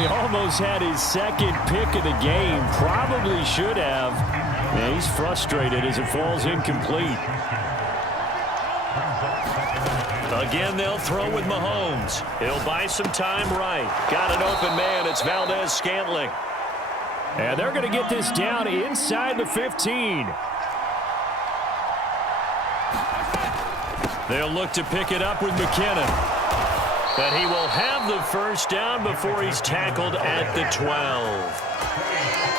he almost had his second pick of the game. Probably should have. And he's frustrated as it falls incomplete. Again, they'll throw with Mahomes. He'll buy some time right. Got an open man. It's Valdez-Scantling. And they're going to get this down inside the 15. They'll look to pick it up with McKinnon. But he will have the first down before he's tackled at the 12.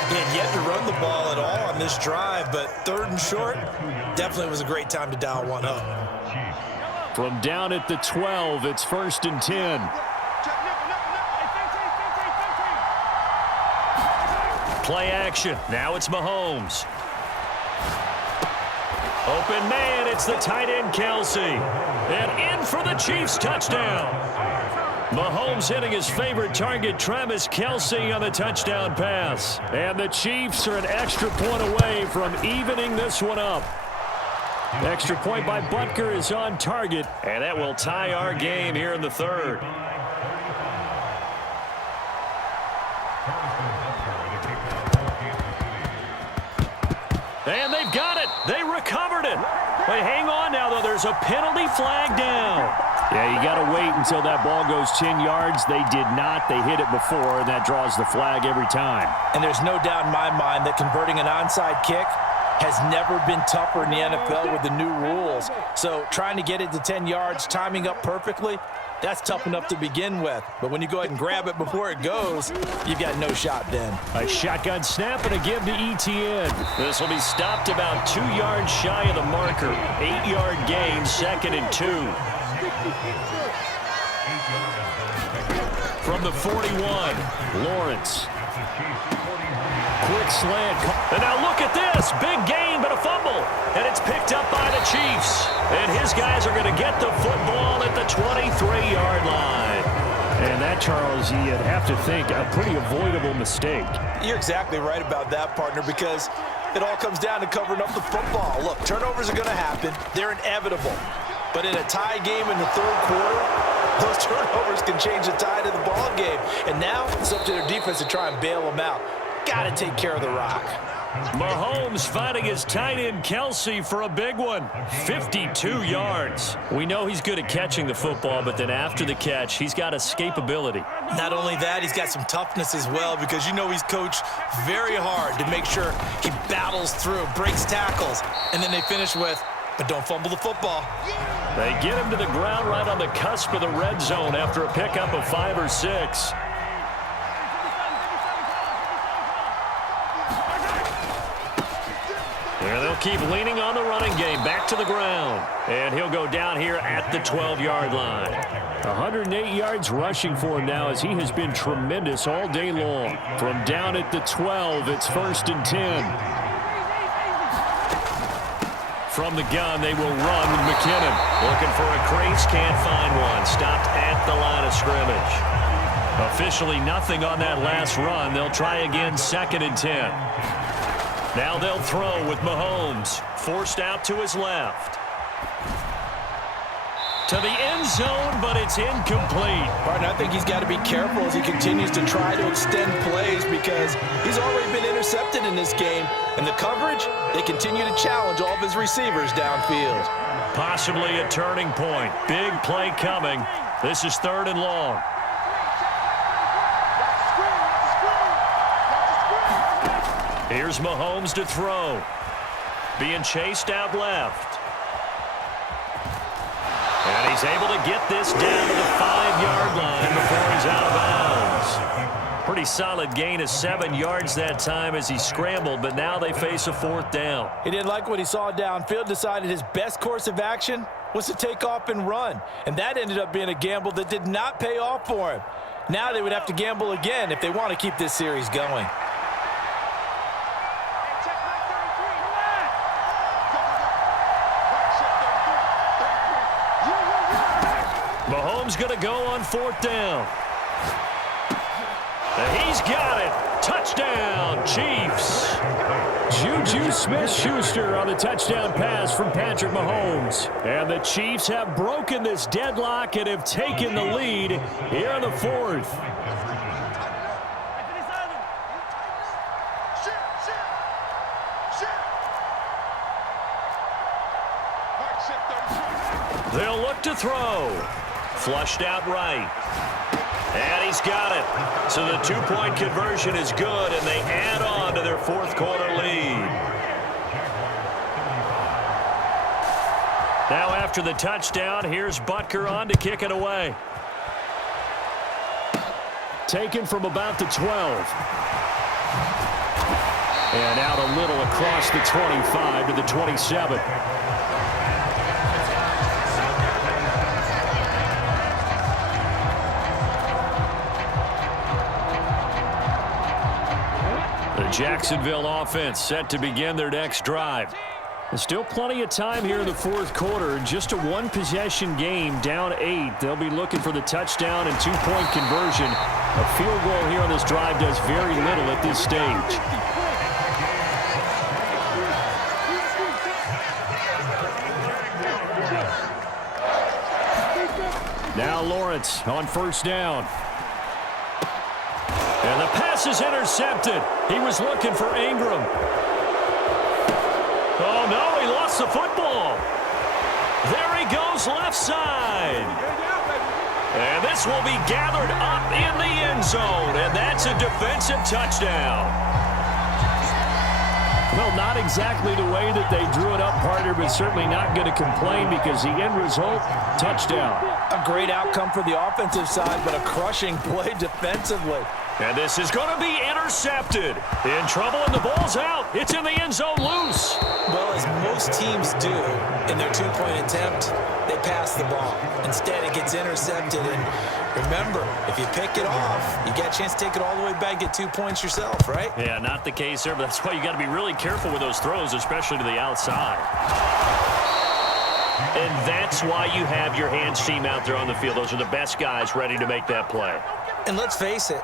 He had yet to run the ball at all on this drive, but 3rd and short, definitely was a great time to dial one up. From down at the 12, it's 1st and 10. Play action. Now it's Mahomes. Open man, it's the tight end Kelsey. And in for the Chiefs touchdown. Mahomes hitting his favorite target, Travis Kelsey, on the touchdown pass. And the Chiefs are an extra point away from evening this one up. Extra point by Butker is on target, and that will tie our game here in the 3rd. And they've got it. They recovered it. But hang on now, though. There's a penalty flag down. Yeah, you got to wait until that ball goes 10 yards. They did not. They hit it before, and that draws the flag every time. And there's no doubt in my mind that converting an onside kick has never been tougher in the NFL with the new rules. So trying to get it to 10 yards, timing up perfectly, that's tough enough to begin with. But when you go ahead and grab it before it goes, you've got no shot then. A shotgun snap and a give to Etienne. This will be stopped about 2 yards shy of the marker. 8-yard gain, 2nd and 2. From the 41, Lawrence. Quick slant. And now look at this. Big gain, but a fumble. And it's picked up by the Chiefs. And his guys are going to get the football at the 23-yard line. And that, Charles, you'd have to think a pretty avoidable mistake. You're exactly right about that, partner, because it all comes down to covering up the football. Look, turnovers are going to happen. They're inevitable. But in a tie game in the 3rd quarter, those turnovers can change the tide of the ball game. And now it's up to their defense to try and bail them out. Got to take care of the rock. Mahomes finding his tight end Kelsey for a big one. 52 yards. We know he's good at catching the football, but then after the catch, he's got escapability. Not only that, he's got some toughness as well, because you know he's coached very hard to make sure he battles through, breaks tackles, and then they finish with, but don't fumble the football. They get him to the ground right on the cusp of the red zone after a pickup of 5 or 6. And they'll keep leaning on the running game. Back to the ground. And he'll go down here at the 12-yard line. 108 yards rushing for him now, as he has been tremendous all day long. From down at the 12, it's 1st and 10. From the gun, they will run with McKinnon. Looking for a crease, can't find one. Stopped at the line of scrimmage. Officially nothing on that last run. They'll try again, 2nd and 10. Now they'll throw with Mahomes. Forced out to his left. To the end zone, but it's incomplete. Partner, I think he's got to be careful as he continues to try to extend plays, because he's already been intercepted in this game. And the coverage, they continue to challenge all of his receivers downfield. Possibly a turning point. Big play coming. This is 3rd and long. Here's Mahomes to throw. Being chased out left. And he's able to get this down to the 5-yard line before he's out of bounds. Pretty solid gain of 7 yards that time as he scrambled, but now they face a 4th down. He didn't like what he saw downfield, decided his best course of action was to take off and run. And that ended up being a gamble that did not pay off for him. Now they would have to gamble again if they want to keep this series going. Mahomes going to go on 4th down. And he's got it. Touchdown, Chiefs. Juju Smith-Schuster on the touchdown pass from Patrick Mahomes. And the Chiefs have broken this deadlock and have taken the lead here in the 4th. to throw. Flushed out right. And he's got it. So the two-point conversion is good, and they add on to their fourth quarter lead. Now after the touchdown, here's Butker on to kick it away. Taken from about the 12. And out a little across the 25 to the 27. The Jacksonville offense set to begin their next drive. There's still plenty of time here in the fourth quarter. Just a one-possession game, down 8. They'll be looking for the touchdown and two-point conversion. A field goal here on this drive does very little at this stage. Now Lawrence on first down. And the pass is intercepted. He was looking for Ingram. Oh, no, he lost the football. There he goes left side. And this will be gathered up in the end zone, and that's a defensive touchdown. Well, not exactly the way that they drew it up, partner, but certainly not going to complain because the end result, touchdown. A great outcome for the offensive side, but a crushing play defensively. And this is going to be intercepted. In trouble, and the ball's out. It's in the end zone loose. Well, as most teams do in their two-point attempt, they pass the ball. Instead, it gets intercepted. And remember, if you pick it off, you get a chance to take it all the way back, get 2 points yourself, right? Yeah, not the case there, but that's why you got to be really careful with those throws, especially to the outside. And that's why you have your hands team out there on the field. Those are the best guys ready to make that play. And let's face it,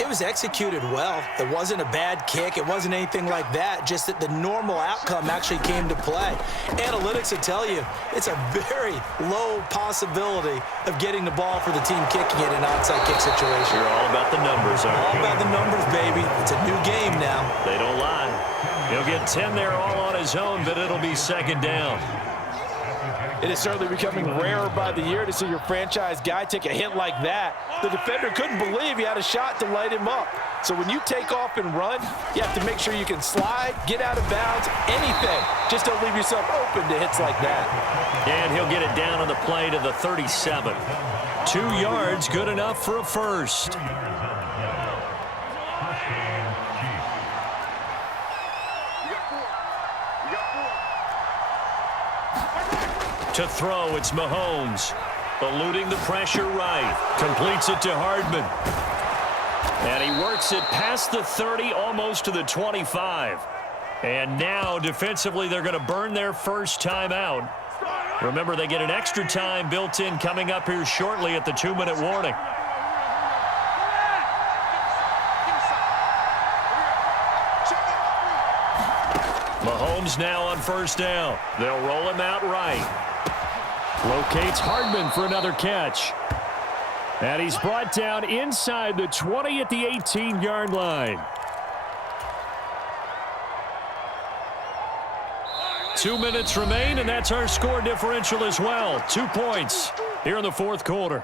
it was executed well. It wasn't a bad kick. It wasn't anything like that. Just that the normal outcome actually came to play. Analytics will tell you it's a very low possibility of getting the ball for the team kicking it in an onside kick situation. You're all about the numbers, aren't you? All about the numbers, baby. It's a new game now. They don't lie. He'll get 10 there all on his own, but it'll be second down. It is certainly becoming rarer by the year to see your franchise guy take a hit like that. The defender couldn't believe he had a shot to light him up. So when you take off and run, you have to make sure you can slide, get out of bounds, anything. Just don't leave yourself open to hits like that. And he'll get it down on the play to the 37. 2 yards, good enough for a first. To throw, it's Mahomes. Eluding the pressure right. Completes it to Hardman. And he works it past the 30, almost to the 25. And now, defensively, they're going to burn their first time out. Remember, they get an extra time built in coming up here shortly at the 2-minute warning. Mahomes now on first down. They'll roll him out right. Locates Hardman for another catch. And he's brought down inside the 20 at the 18-yard line. 2 minutes remain, and that's our score differential as well. 2 points here in the fourth quarter.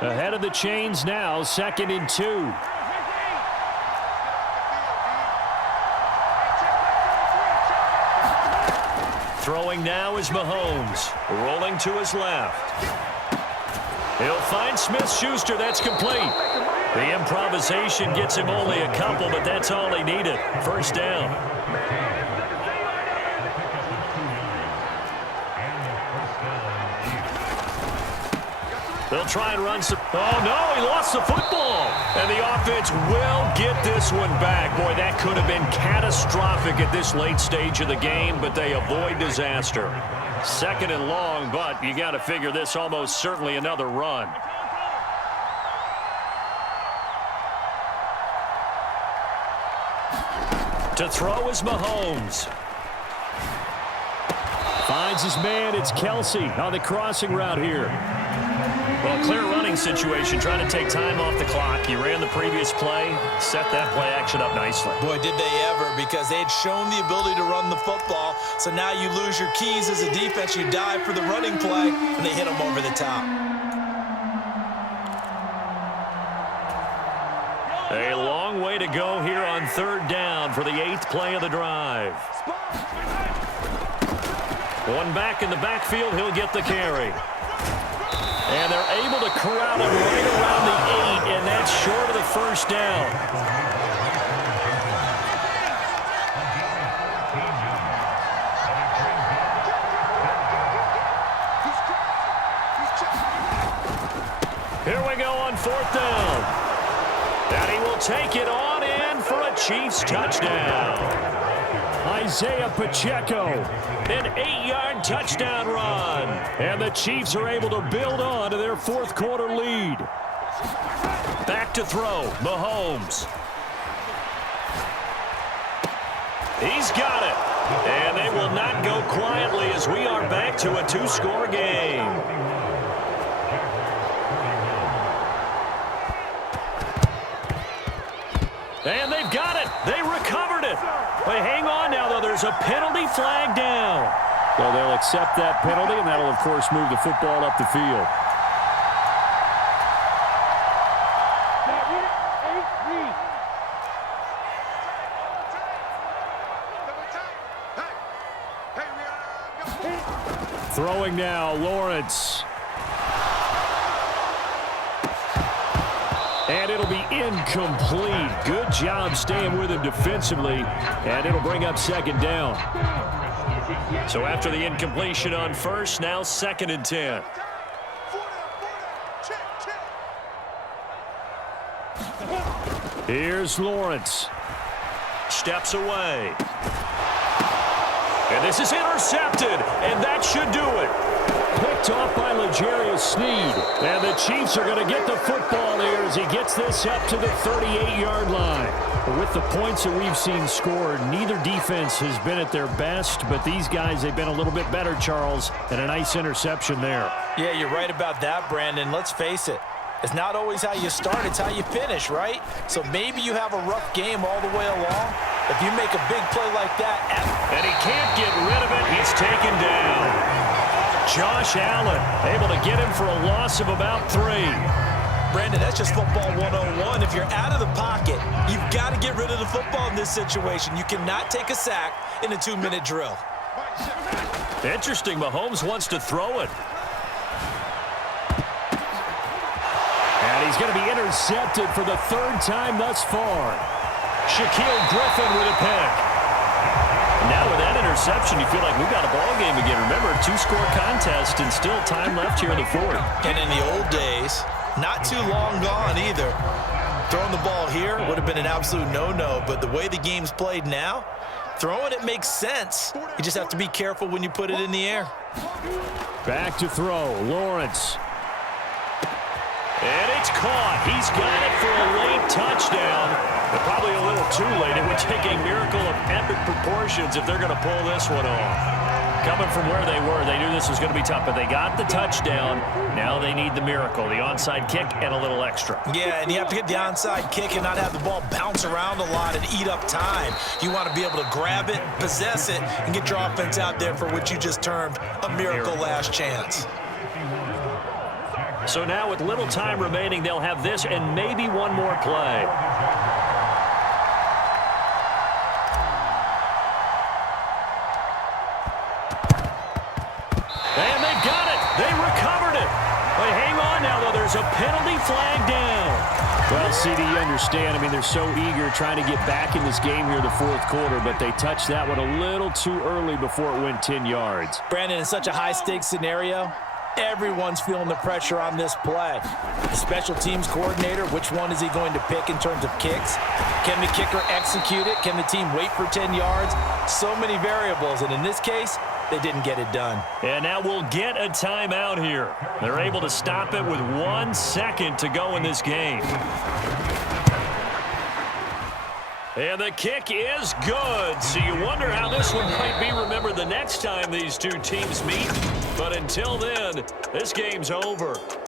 Ahead of the chains now, 2nd and 2. Throwing now is Mahomes. Rolling to his left. He'll find Smith-Schuster. That's complete. The improvisation gets him only a couple, but that's all he needed. First down. They'll try and run some. Oh, no, he lost the football. And the offense will get this one back. Boy, that could have been catastrophic at this late stage of the game, but they avoid disaster. 2nd and long, but you got to figure this almost certainly another run. To throw is Mahomes. Finds his man. It's Kelsey on the crossing route here. Well, clear running situation, trying to take time off the clock. He ran the previous play, set that play action up nicely. Boy, did they ever, because they had shown the ability to run the football. So now you lose your keys as a defense. You dive for the running play, and they hit them over the top. A long way to go here on third down for the 8th play of the drive. One back in the backfield, he'll get the carry. And they're able to corral him right around the 8, and that's short of the first down. Here we go on 4th down. And he will take it on in for a Chiefs touchdown. Isaiah Pacheco, an 8-yard touchdown run. And the Chiefs are able to build on to their 4th quarter lead. Back to throw, Mahomes. He's got it. And they will not go quietly as we are back to a 2-score game. And they've got it. They recovered it. But hang on now, though. There's a penalty flag down. So they'll accept that penalty, and that'll, of course, move the football up the field. Throwing now, Lawrence. And it'll be incomplete. Good job staying with him defensively. And it'll bring up 2nd down. So after the incompletion on first, now 2nd and 10. Here's Lawrence. Steps away. And this is intercepted. And that should do it. Picked off by L'Jarius Sneed. And the Chiefs are going to get the football here as he gets this up to the 38-yard line. But with the points that we've seen scored, neither defense has been at their best, but these guys, they've been a little bit better, Charles, and a nice interception there. Yeah, you're right about that, Brandon. Let's face it. It's not always how you start, it's how you finish, right? So maybe you have a rough game all the way along. If you make a big play like that. And he can't get rid of it. He's taken down. Josh Allen able to get him for a loss of about 3. Brandon, that's just football 101. If you're out of the pocket, you've got to get rid of the football in this situation. You cannot take a sack in a 2-minute drill. Interesting. Mahomes wants to throw it. And he's going to be intercepted for the 3rd time thus far. Shaquille Griffin with a pick. Now with that interception, you feel like we've got a ball game again. Remember, 2-score contest and still time left here in the 4th. And in the old days, not too long gone either. Throwing the ball here would have been an absolute no-no, but the way the game's played now, throwing it makes sense. You just have to be careful when you put it in the air. Back to throw, Lawrence. And it's caught. He's got it for a late touchdown. But probably a little too late. It would take a miracle of epic proportions if they're going to pull this one off. Coming from where they were, they knew this was going to be tough, but they got the touchdown. Now they need the miracle, the onside kick and a little extra. Yeah, and you have to get the onside kick and not have the ball bounce around a lot and eat up time. You want to be able to grab it, possess it, and get your offense out there for what you just termed a miracle last chance. So now with little time remaining, they'll have this and maybe one more play. And they've got it. They recovered it. But hang on now, though. There's a penalty flag down. Well, CD, you understand. I mean, they're so eager trying to get back in this game here in the 4th quarter, but they touched that one a little too early before it went 10 yards. Brandon, in such a high-stakes scenario, everyone's feeling the pressure on this play. The special teams coordinator, which one is he going to pick in terms of kicks? Can the kicker execute it? Can the team wait for 10 yards? So many variables, and in this case, they didn't get it done. And now we'll get a timeout here. They're able to stop it with 1 second to go in this game. And the kick is good. So you wonder how this one might be remembered the next time these two teams meet. But until then, this game's over.